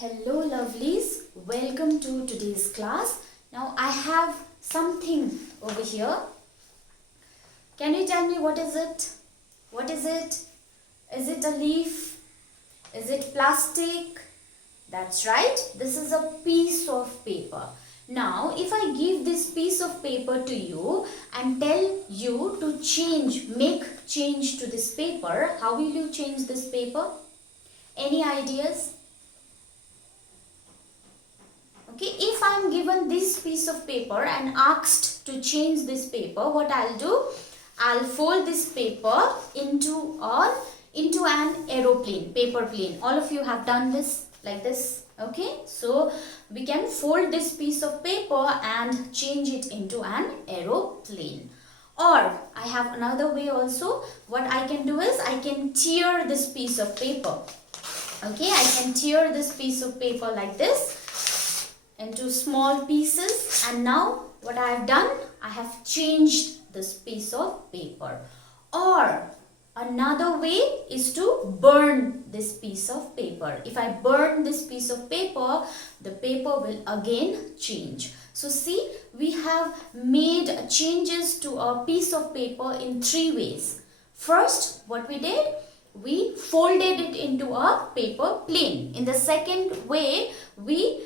Hello lovelies, welcome to today's class. Now I have something over here. Can you tell me what is it? What is it? Is it a leaf? Is it plastic? That's right, this is a piece of paper. Now if I give this piece of paper to you and tell you to make change to this paper, how will you change this paper? Any ideas? Okay, if I am given this piece of paper and asked to change this paper, what I'll do? I'll fold this paper into an aeroplane, paper plane. All of you have done this like this. Okay, so we can fold this piece of paper and change it into an aeroplane. Or I have another way also. What I can do is I can tear this piece of paper. Okay, I can tear this piece of paper like this into small pieces, and now what I have done, I have changed this piece of paper. Or another way is to burn this piece of paper. If I burn this piece of paper, the paper will again change. So see, we have made changes to a piece of paper in three ways. First, what we did, we folded it into a paper plane. In the second way, we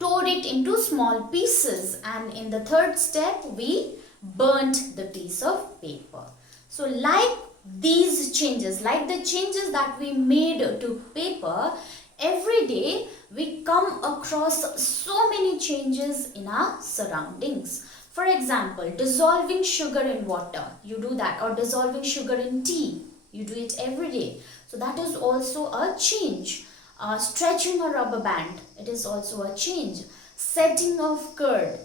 tore it into small pieces, and in the third step we burnt the piece of paper. So like these changes, like the changes that we made to paper, every day we come across so many changes in our surroundings. For example, dissolving sugar in water, you do that, or dissolving sugar in tea, you do it every day. So that is also a change. Stretching a rubber band, it is also a change. Setting of curd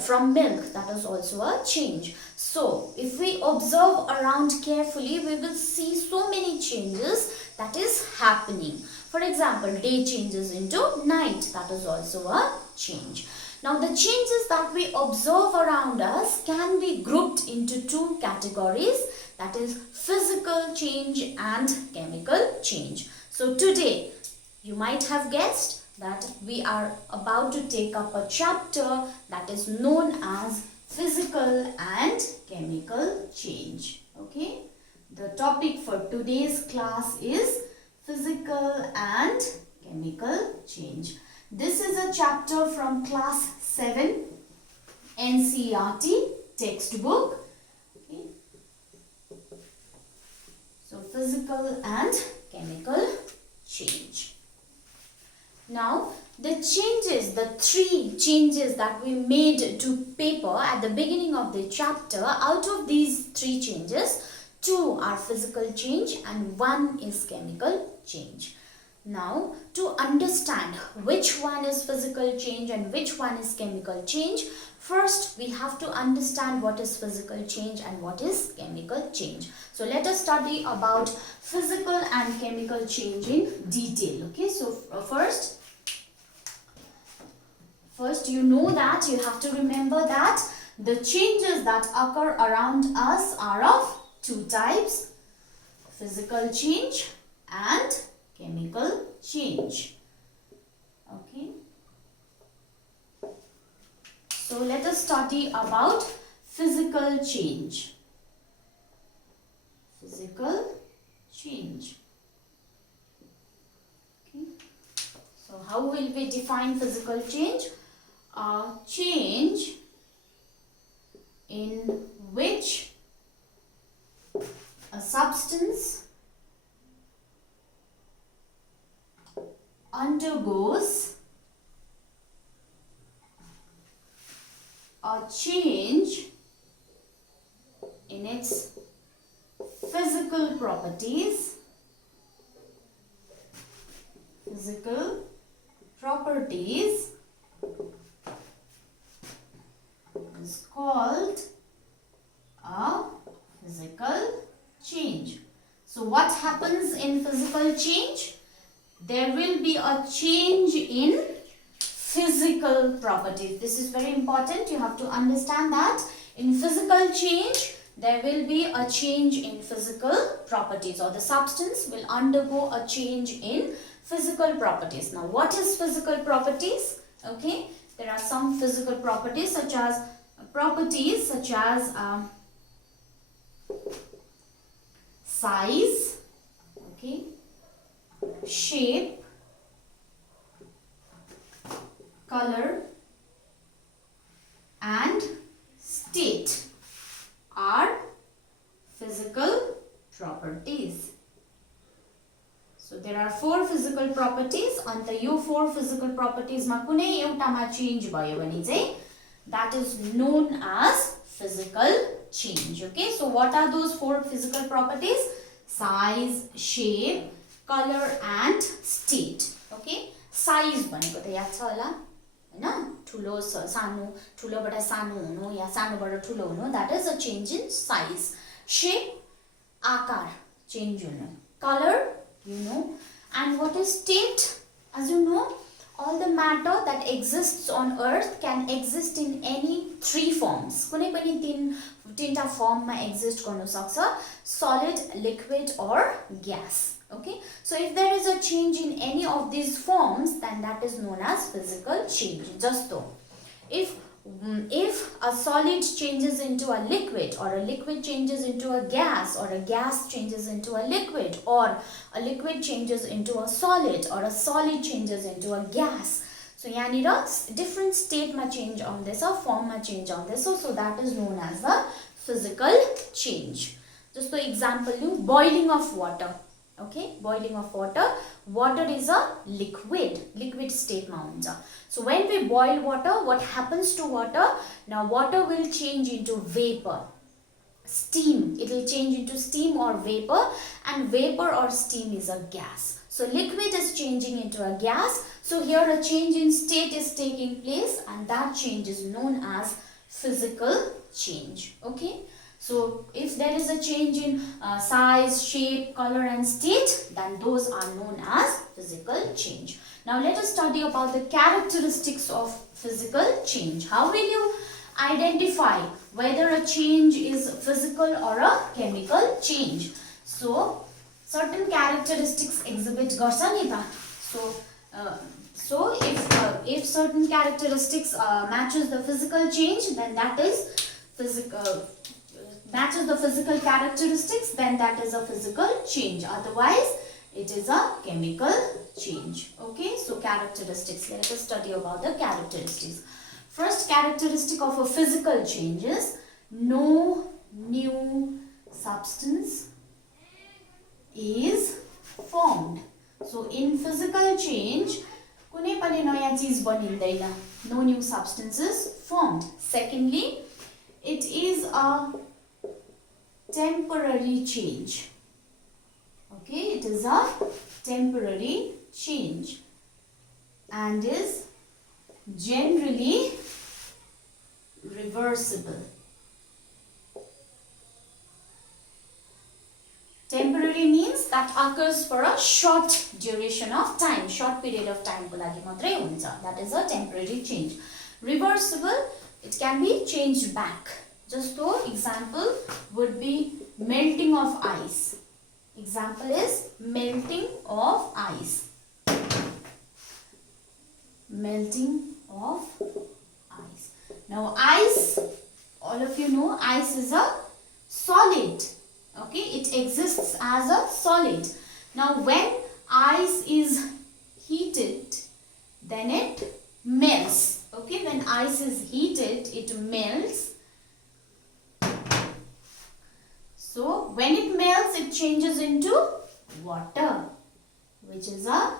from milk, that is also a change. So if we observe around carefully, we will see so many changes that is happening. For example, day changes into night, that is also a change. Now the changes that we observe around us can be grouped into two categories, that is physical change and chemical change. So today, you might have guessed that we are about to take up a chapter that is known as physical and chemical change. Okay, the topic for today's class is physical and chemical change. This is a chapter from class 7 NCERT textbook. Okay. So physical and chemical change. Now the three changes that we made to paper at the beginning of the chapter, out of these three changes, two are physical change and one is chemical change. Now to understand which one is physical change and which one is chemical change, first we have to understand what is physical change and what is chemical change. So let us study about physical and chemical change in detail. Okay, so first you know that you have to remember that the changes that occur around us are of two types: physical change and chemical change. Okay, so let us study about physical change. Physical change. Okay, so how will we define physical change? Change in which a substance undergoes a change in its physical properties. Physical properties is called a physical change. So what happens in physical change? There will be a change in physical properties. This is very important. You have to understand that in physical change, there will be a change in physical properties, or the substance will undergo a change in Physical properties. Now what is physical properties? Okay, there are some physical properties such as size, okay, shape, color and state are physical properties. So there are 4 physical properties. अन्त यो 4 physical properties मा कुनै एउटामा change भयो भने चाहिँ that is known as physical change. Okay, so what are those 4 physical properties? Size, shape, color and state. Okay, size भनेको त याद छ होला हैन, ठुलो सानो, ठुलोबाट सानो हुनु या सानोबाट ठुलो हुनु, that is a change in size. Shape, आकार change हुनु. Color, you know, and what is state? As you know, all the matter that exists on earth can exist in any 3 forms. कुनै पनि तीनटा form मा exist गर्न सक्छ, solid, liquid or gas. Okay, so if there is a change in any of these forms, then that is known as physical change. Just though, if a solid changes into a liquid, or a liquid changes into a gas, or a gas changes into a liquid, or a liquid changes into a solid, or a solid changes into a gas, so yanira different state ma change on this or form ma change on this, so that is known as the physical change. Just the example, boiling of water. Okay, boiling of water. Water is a liquid state ma huncha. So when we boil water, what happens to water? Now water will change into vapor, steam. It will change into steam or vapor, and vapor or steam is a gas. So liquid is changing into a gas. So here a change in state is taking place, and that change is known as physical change. Okay, so if there is a change in size, shape, color and state, then those are known as physical change. Now let us study about the characteristics of physical change. How will you identify whether a change is physical or a chemical change? So certain characteristics exhibit garcha ni ta. So if certain characteristics matches the physical change, then that is matches the physical characteristics, then that is a physical change. Otherwise, it is a chemical change. Okay, so characteristics. Let us study about the characteristics. First characteristic of a physical change is no new substance is formed. So in physical change, कुनै पनि नयाँ चीज बनिँदैन. No new substance is formed. Secondly, it is a temporary change. Okay, it is a temporary change and is generally reversible. Temporary means that occurs for a short duration of time, short period of time ko लागि matrai huncha. That is a temporary change. Reversible, it can be changed back. Just so example would be melting of ice. Example is melting of ice. Melting of ice. Now ice, all of you know ice is a solid. Okay, it exists as a solid. Now when ice is heated, then it melts. Okay, when ice is heated, it melts. So when it melts, it changes into water, which is a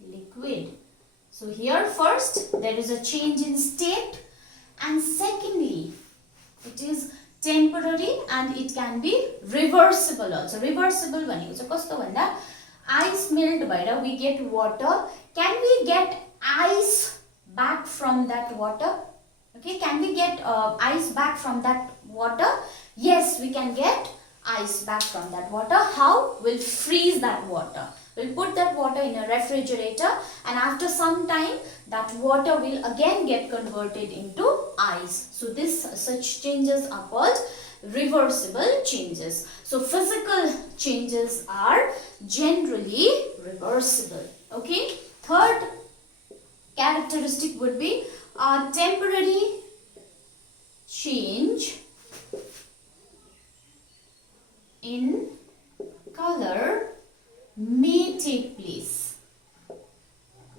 liquid. So here first there is a change in state, and secondly it is temporary and it can be reversible also. Reversible भनेको चाहिँ कस्तो भन्दा ice melt भएर we get water. Can we get ice back from that water? Okay, can we get ice back from that water? Yes, we can get ice back from that water. How? We'll freeze that water. We'll put that water in a refrigerator, and after some time that water will again get converted into ice. So such changes are called reversible changes. So physical changes are generally reversible. Okay, third characteristic would be a temporary change in color may take place.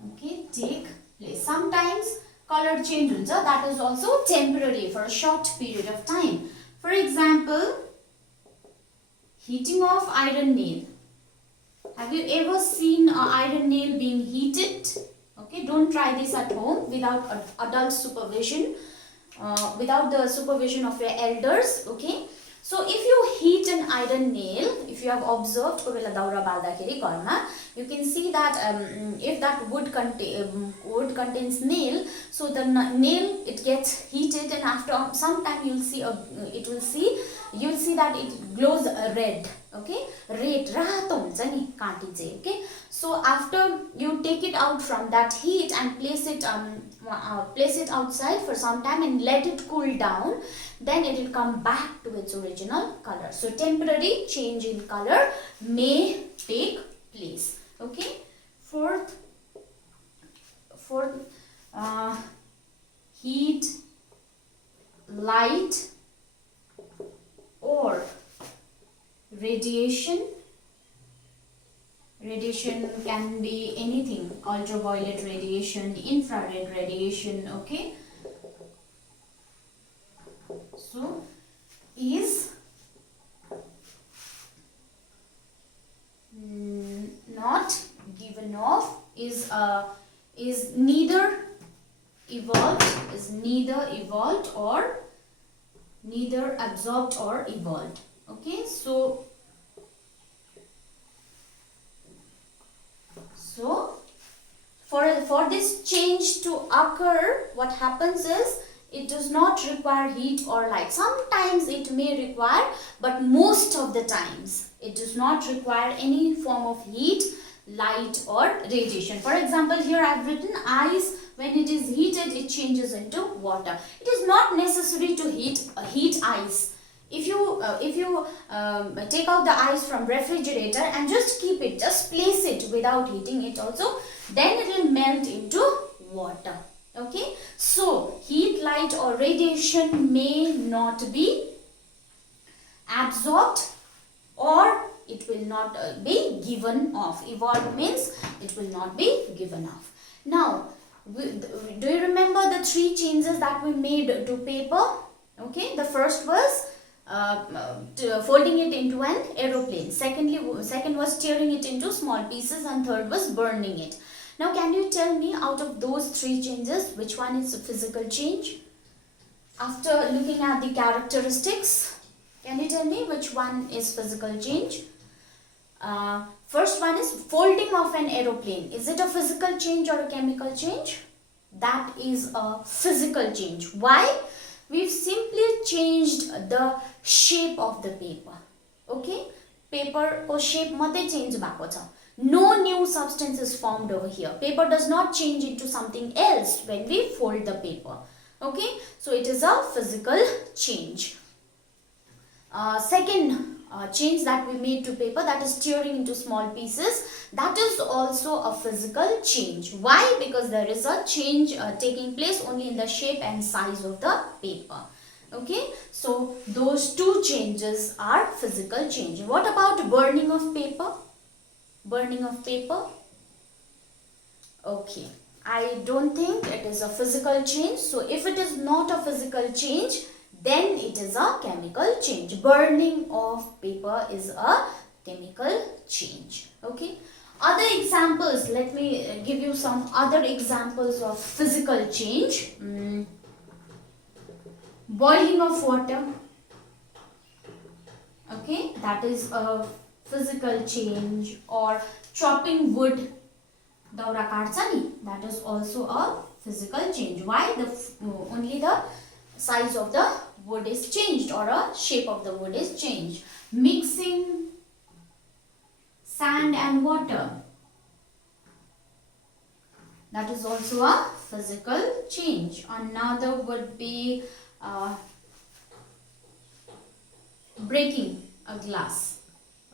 Okay, take place. Sometimes color change huncha, that is also temporary for a short period of time. For example, heating of iron nail. Have you ever seen an iron nail being heated? Okay, don't try this at home without adult supervision, without the supervision of your elders. Okay, so if you heat an iron nail, if you have observed, you can see that if that wood contains nail, so the nail, it gets heated, and after some time you'll see that it glows red. Okay, red rato huncha ni kaati chahi. Okay, so after you take it out from that heat and place it outside for some time and let it cool down, then it will come back to its original color. So temporary change in color may take place. Okay, fourth, heat, light or radiation. Radiation can be anything, ultraviolet radiation, infrared radiation. Okay, so is not given off, is neither evolved or neither absorbed or evolved. Okay, so for this change to occur, what happens is it does not require heat or light. Sometimes it may require, but most of the times it does not require any form of heat, light or radiation. For example, here I have written ice. When it is heated, it changes into water. It is not necessary to heat ice. If you take out the ice from refrigerator and just keep it, just place it without heating it also, then it will melt into water. Okay, so heat, light or radiation may not be absorbed or it will not be given off. Evolved means it will not be given off. Now, do you remember the three changes that we made to paper? Okay, the first was folding it into an aeroplane. Second was tearing it into small pieces, and third was burning it. Now, can you tell me, out of those three changes, which one is a physical change? After looking at the characteristics, can you tell me which one is physical change? First one is folding of an aeroplane. Is it a physical change or a chemical change? That is a physical change. Why? We've simply changed the shape of the paper. Okay? Paper ko shape mate change bhako cha. No new substance is formed over here. Paper does not change into something else when we fold the paper. Okay? So it is a physical change. Second change that we made to paper, that is tearing into small pieces, that is also a physical change. Why? Because there is a change taking place only in the shape and size of the paper. Okay, so those two changes are physical change. What about burning of paper? Burning of paper? Okay, I don't think it is a physical change. So if it is not a physical change, then it is a chemical change. Burning of paper is a chemical change. Okay. Other examples, let me give you some other examples of physical change. Boiling of water. Okay, that is a physical change. Or chopping wood. Daura kaatcha ni, that is also a physical change. Why? Only the size of the wood is changed, or a shape of the wood is changed. Mixing sand and water, that is also a physical change. Another would be breaking a glass.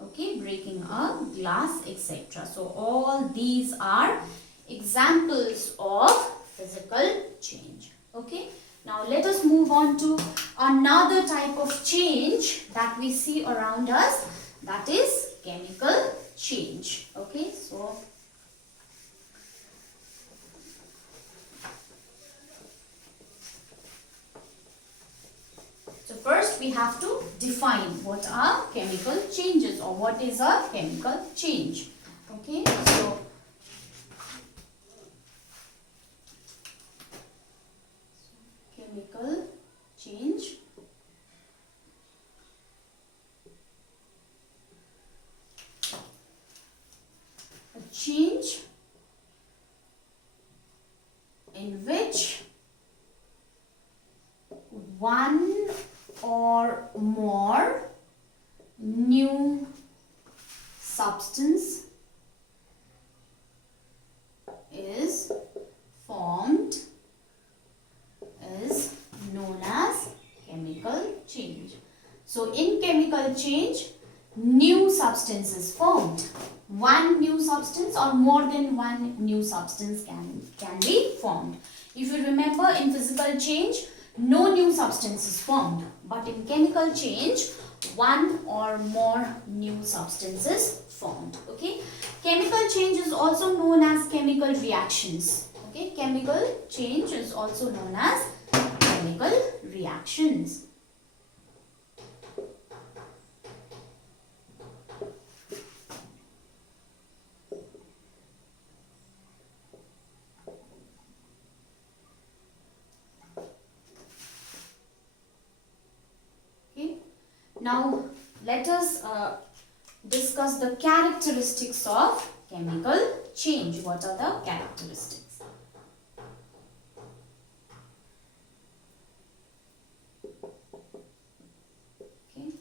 Okay, breaking a glass, etc. So all these are examples of physical change. Okay, now let us move on to another type of change that we see around us, that is chemical change. Okay, so first we have to define what are chemical changes or what is a chemical change. Okay, so chemical change a change in which one or more new substance is formed is known as chemical change. So in chemical change, new substance is formed. One new substance or more than one new substance can be formed. If you remember, in physical change, no new substance is formed, but in chemical change, one or more new substances formed. Okay, chemical change is also known as chemical reactions. Okay, chemical change is also known as chemical reactions. Now let us discuss the characteristics of chemical change. What are the characteristics? Okay.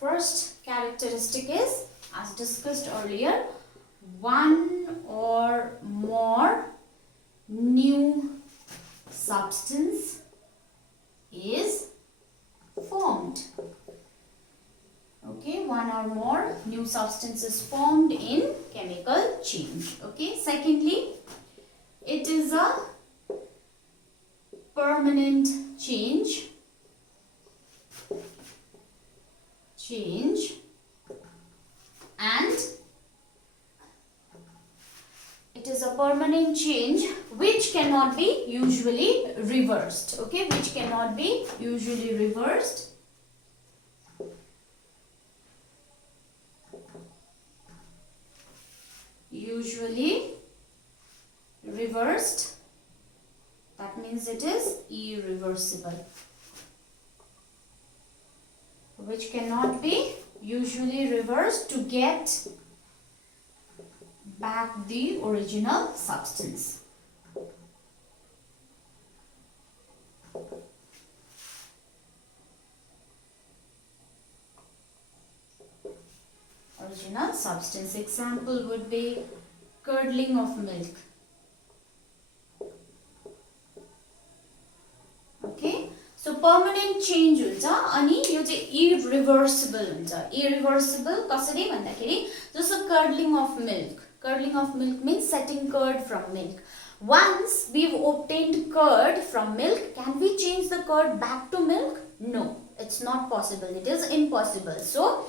First characteristic is, as discussed earlier, one or more new substance is formed. Okay, one or more new substances formed in chemical change. Okay, secondly, it is a permanent change. And it is a permanent change which cannot be usually reversed. Okay, which cannot be usually reversed. That means it is irreversible, which cannot be usually reversed to get back the original substance. Original substance. Example would be curdling of milk. Okay, so permanent change हुन्छ अनि यो चाहिँ irreversible हुन्छ. Irreversible कसरी भन्दाखेरि जस्तो curdling of milk. Curdling of milk means setting curd from milk. Once we've obtained curd from milk, can we change the curd back to milk? No, it's not possible. It is impossible. So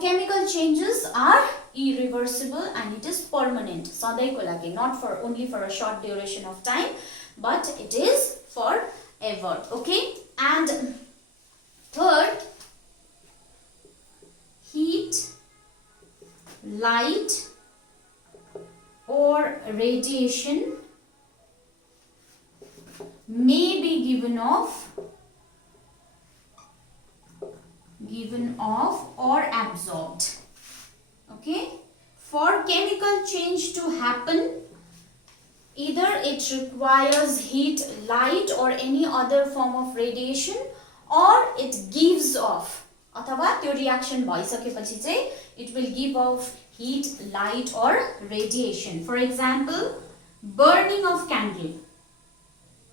chemical changes are irreversible and it is permanent. सधैँको लागि, not for only for a short duration of time, but it is forever. Okay, and third, heat, light or radiation may be given off or absorbed. Okay, for chemical change to happen, either it requires heat, light or any other form of radiation, or it gives off. अथवा त्यो reaction भइसकेपछि चाहिँ it will give off heat, light or radiation. For example, burning of candle.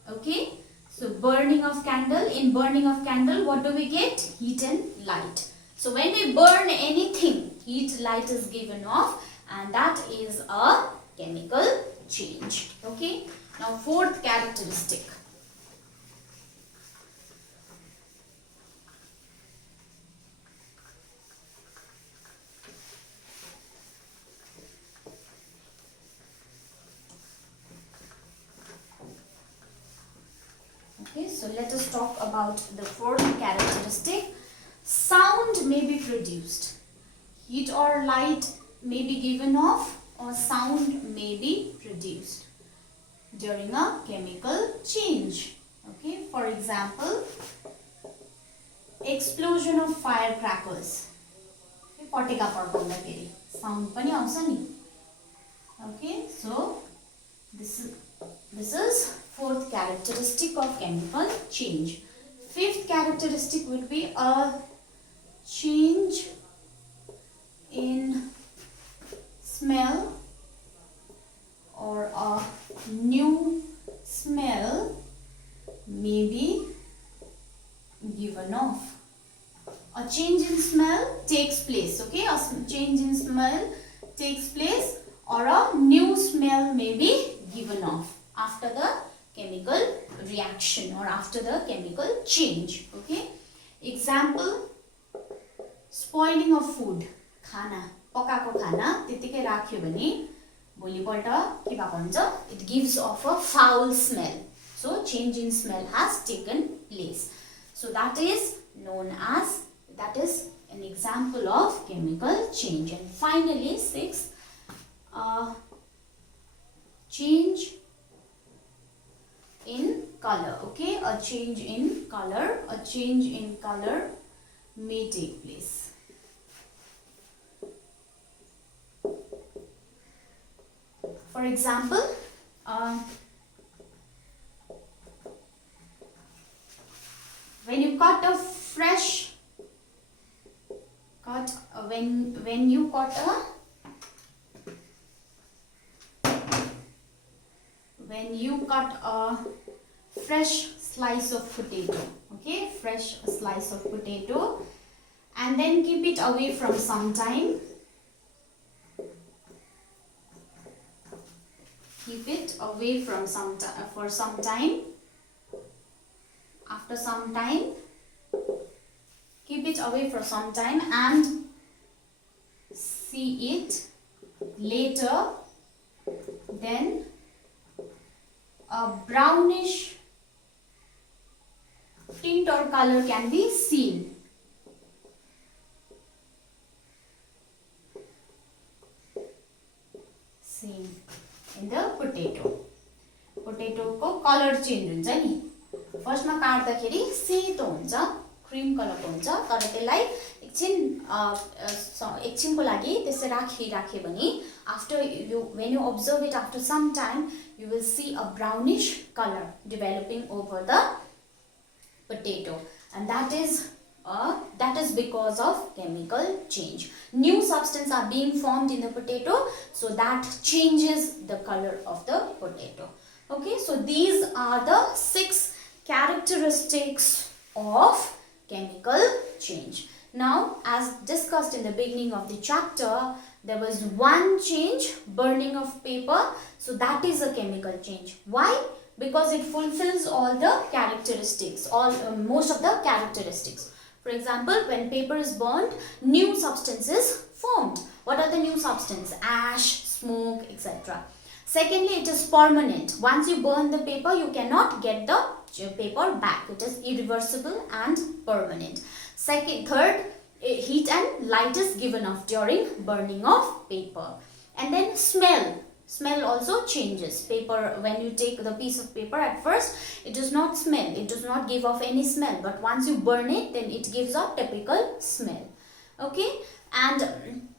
Okay, So burning of candle, in burning of candle, what do we get? Heat and light. So when we burn anything, heat, light is given off, and that is a chemical change. Okay. Now fourth characteristic. Okay, so let us talk about the fourth characteristic. Sound may be produced. Heat or light may be given off, or sound may be produced during a chemical change. Okay, for example, explosion of firecrackers. Pateka paddaखेरि sound पनि आउँछ नि. Okay, so this is fourth characteristic of chemical change. Fifth characteristic would be a change in smell, or a new smell may be given off. A change in smell takes place. Okay, a change in smell takes place, or a new smell may be given off after the chemical reaction or after the chemical change. Okay, example, spoiling of food. खाना पकाएको खाना त्यतिकै राख्यो भने भोलिपल्ट के भएको हुन्छ? It gives off a foul smell. So change in smell has taken place. So that is known as, that is an example of chemical change. And finally, sixth, change in color. Okay, a change in color may take place. For example, when you cut a fresh when you cut a fresh slice of potato, okay, fresh slice of potato, and then keep it away from some time. Keep it away from for some time. After some time, keep it away for some time and see it later. Then a brownish tint or color can be seen. In the potato को color change हुन्छ नि. First मा काट्दाखेरि सेतो हुन्छ, cream colour को हुन्छ, तर त्यसलाई एकछिनको लागि त्यसै राखे भने after when you observe it after some time, you will see a brownish color developing over the potato, and that is because of chemical change. New substances are being formed in the potato, so that changes the color of the potato. Okay, so these are the 6 characteristics of chemical change. Now, as discussed in the beginning of the chapter, there was one change, burning of paper. So that is a chemical change. Why? Because it fulfills all the characteristics, most of the characteristics. For example, when paper is burned, new substances formed. What are the new substances? Ash, smoke, etc. Secondly, it is permanent. Once you burn the paper, you cannot get the paper back. It is irreversible and permanent. Third, heat and light is given off during burning of paper. And then smell. Smell also changes. Paper, when you take the piece of paper at first, it does not smell. It does not give off any smell. But once you burn it, then it gives off typical smell. Okay? And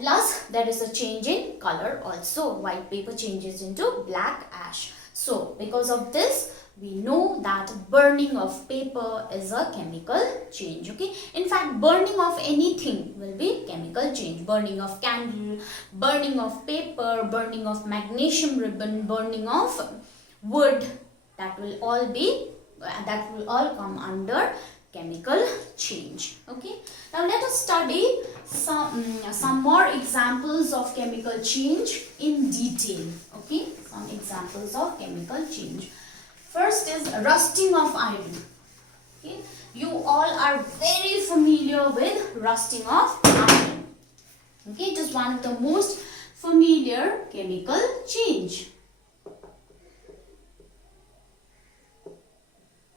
plus, there is a change in color also. White paper changes into black ash. So, because of this, we know that burning of paper is a chemical change. Okay, in fact, burning of anything will be chemical change. Burning of candle, burning of paper, burning of magnesium ribbon, burning of wood, that will all be that will all come under chemical change. Okay, now let us study some more examples of chemical change in detail. Okay, some examples of chemical change. First is rusting of iron. Okay, you all are very familiar with rusting of iron. Okay, it is one of the most familiar chemical change.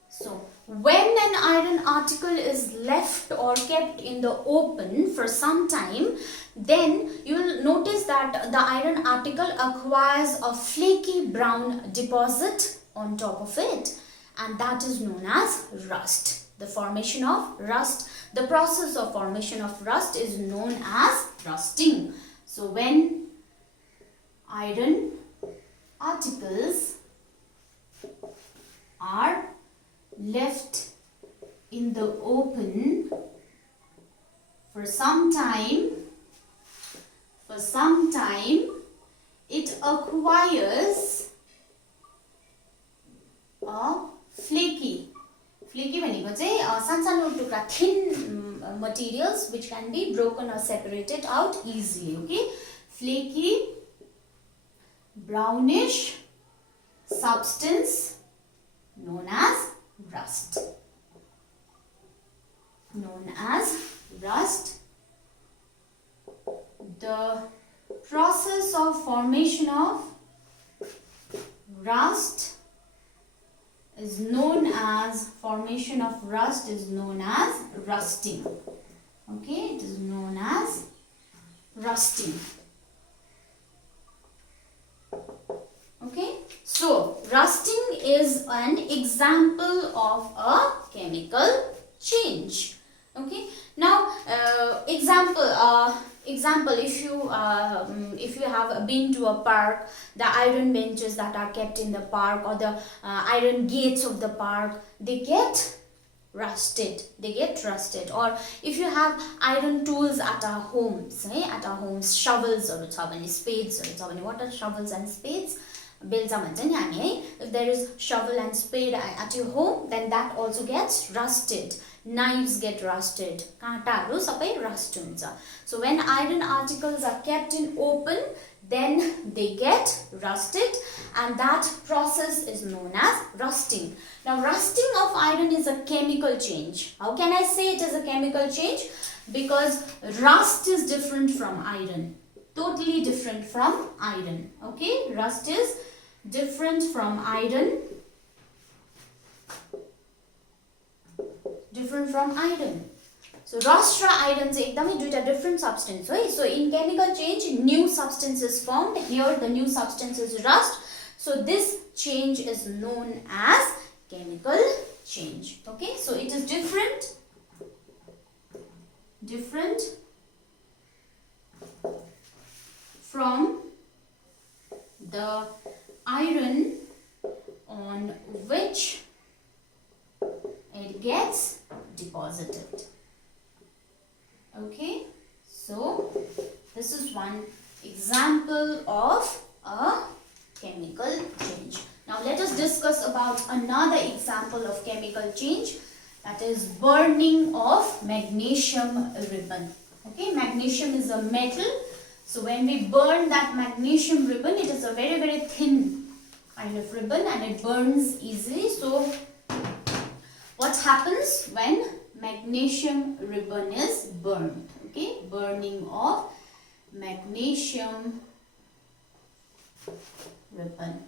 So, when an iron article is left or kept in the open for some time, then you will notice that the iron article acquires a flaky brown deposit on top of it, and that is known as rust. The formation of rust, the process of formation of rust is known as rusting. So, when iron articles are left in the open for some time, it acquires a flaky भनेको चाहिँ सानो टुक्रा thin materials which can be broken or separated out easily. Okay, flaky brownish substance known as rust. The process of formation of rust is known as rusting. Okay, it is known as rusting. Okay, so rusting is an example of a chemical change. Okay, now example, if you have been to a park, the iron benches that are kept in the park or the iron gates of the park, they get rusted. Or if you have iron tools at our homes, shovels or spades or what are shovels and spades? If there is shovel and spade at your home, then that also gets rusted. Knives get rusted. Kaataharu sabai rust huncha. So when iron articles are kept in open, then they get rusted, and that process is known as rusting. Now rusting of iron is a chemical change. How can I say it is a chemical change? Because rust is different from iron. Totally different from iron. Okay, rust is different from iron. So rust and iron is a different substance, right? So in chemical change, new substance is formed. Here the new substance is rust. So this change is known as chemical change. Okay, so it is different from the iron on which it gets deposited. Okay, so this is one example of a chemical change. Now let us discuss about another example of chemical change, that is burning of magnesium ribbon. Okay, magnesium is a metal. So when we burn that magnesium ribbon, it is a very, very thin kind of ribbon and it burns easily. So what happens when magnesium ribbon is burned? Okay, burning of magnesium ribbon.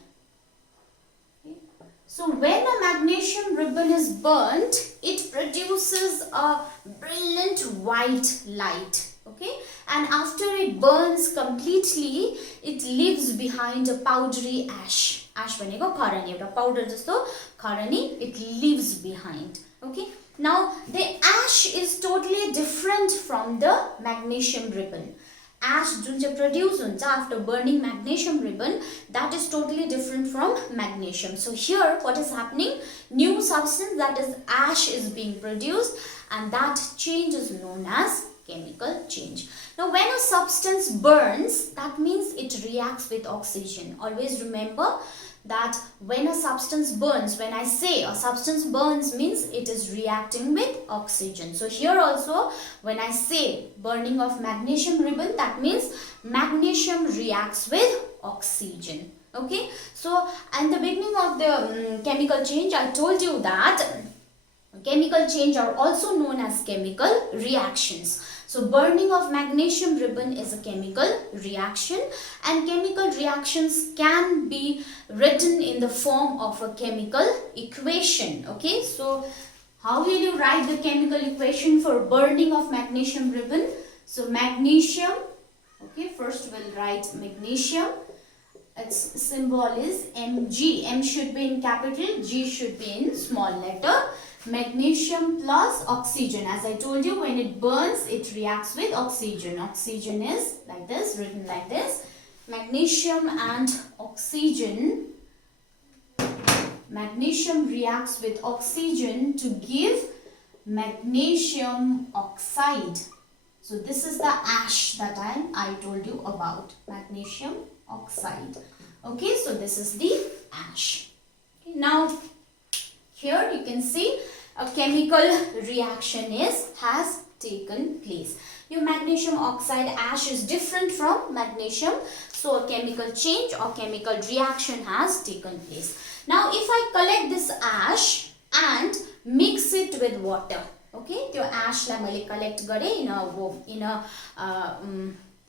Okay. So when a magnesium ribbon is burnt, it produces a brilliant white light. Okay, and after it burns completely, it leaves behind a powdery ash. Ash bhaneko kharani, euta powder jasto kharani, it leaves behind. Okay, now the ash is totally different from the magnesium ribbon. Ash jun chai produce huncha after burning magnesium ribbon, that is totally different from magnesium. So here what is happening? New substance, that is ash, is being produced, and that change is known as chemical change. Now when a substance burns, that means it reacts with oxygen. Always remember that when a substance burns, when I say a substance burns means it is reacting with oxygen. So here also when I say burning of magnesium ribbon, that means magnesium reacts with oxygen. Okay, so at the beginning of the chemical change, I told you that chemical change are also known as chemical reactions. So burning of magnesium ribbon is a chemical reaction, and chemical reactions can be written in the form of a chemical equation. Okay, so how will you write the chemical equation for burning of magnesium ribbon? So magnesium, okay, first we'll write magnesium. Its symbol is Mg. M should be in capital, G should be in small letter. Magnesium plus oxygen. As I told you, when it burns, it reacts with oxygen. Oxygen is like this, written like this. Magnesium and oxygen. Magnesium reacts with oxygen to give magnesium oxide. So this is the ash that I told you about. Magnesium oxide. Okay, so this is the ash. Okay, now here you can see a chemical reaction has taken place. Your magnesium oxide ash is different from magnesium, so a chemical change or chemical reaction has taken place. Now if I collect this ash and mix it with water, okay, त्यो ash लाई मैले collect गरे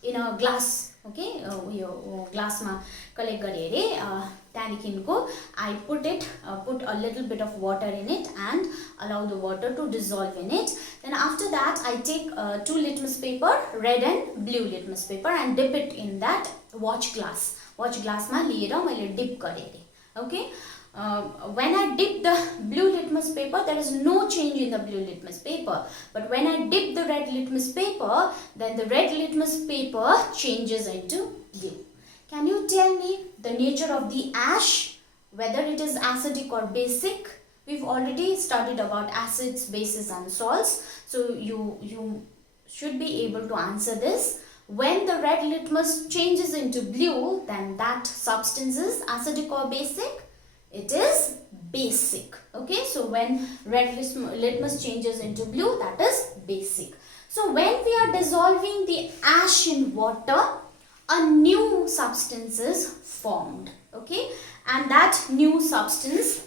in a glass, okay, yo glass मा collect गरे अरे त्यहाँदेखिको I put a little bit of water in it and allow the water to dissolve in it. Then after that I take 2 litmus paper, red and blue litmus paper, and dip it in that watch glass मा लिएर मैले dip गरे अरे. Okay, when I dip the blue litmus paper, there is no change in the blue litmus paper. But when I dip the red litmus paper, then the red litmus paper changes into blue. Can you tell me the nature of the ash, whether it is acidic or basic? We've already studied about acids, bases and salts. So you should be able to answer this. When the red litmus changes into blue, then that substance is acidic or basic? It is basic. Okay, so when red litmus changes into blue, that is basic. So when we are dissolving the ash in water, a new substance is formed. Okay, and that new substance,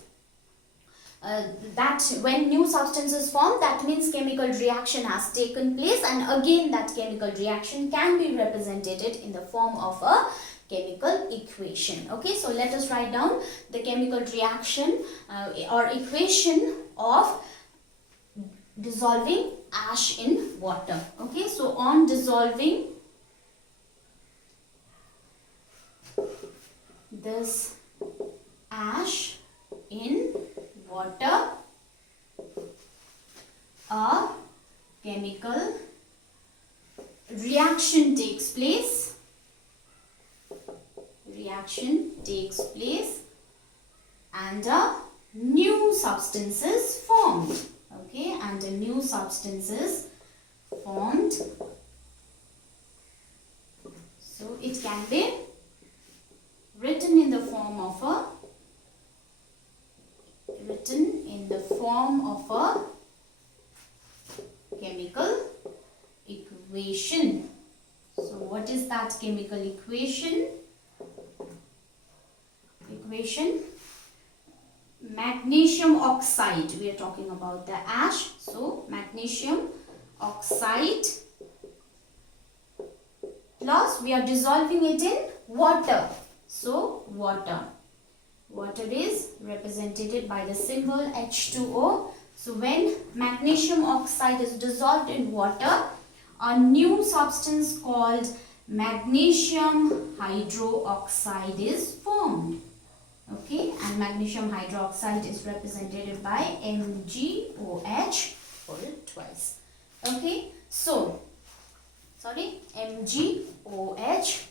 when new substance is formed, that means chemical reaction has taken place, and again that chemical reaction can be represented in the form of a chemical equation. Okay, so let us write down the chemical reaction or equation of dissolving ash in water. Okay, so on dissolving this ash in water, a chemical reaction takes place. And a new substance is formed. Okay, and a new substance is formed. So it can be written in the form of a chemical equation. So what is that chemical equation? Magnesium oxide. We are talking about the ash. So magnesium oxide plus we are dissolving it in water. So water is represented by the symbol H2O. So when magnesium oxide is dissolved in water, a new substance called magnesium hydroxide is formed. Okay, and magnesium hydroxide is represented by MgOH folded twice. Okay, so MgOH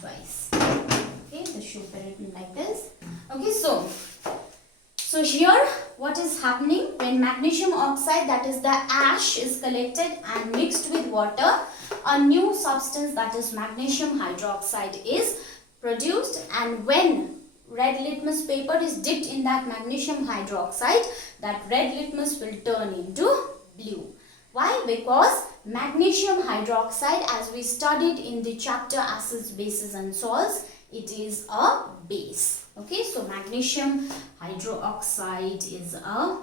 twice. Okay, this should be written like this. Okay, so here what is happening when magnesium oxide, that is the ash, is collected and mixed with water, a new substance, that is magnesium hydroxide, is produced, and when red litmus paper is dipped in that magnesium hydroxide, that red litmus will turn into blue. Why? Because magnesium hydroxide, as we studied in the chapter acids, bases and salts, it is a base. Okay, so magnesium hydroxide is a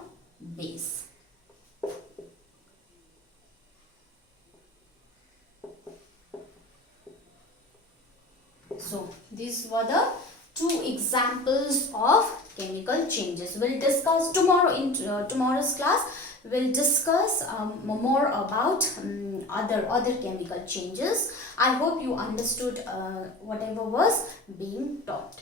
base. So these were the two examples of chemical changes. We'll discuss tomorrow in tomorrow's class. We'll discuss more about other chemical changes. I hope you understood whatever was being taught.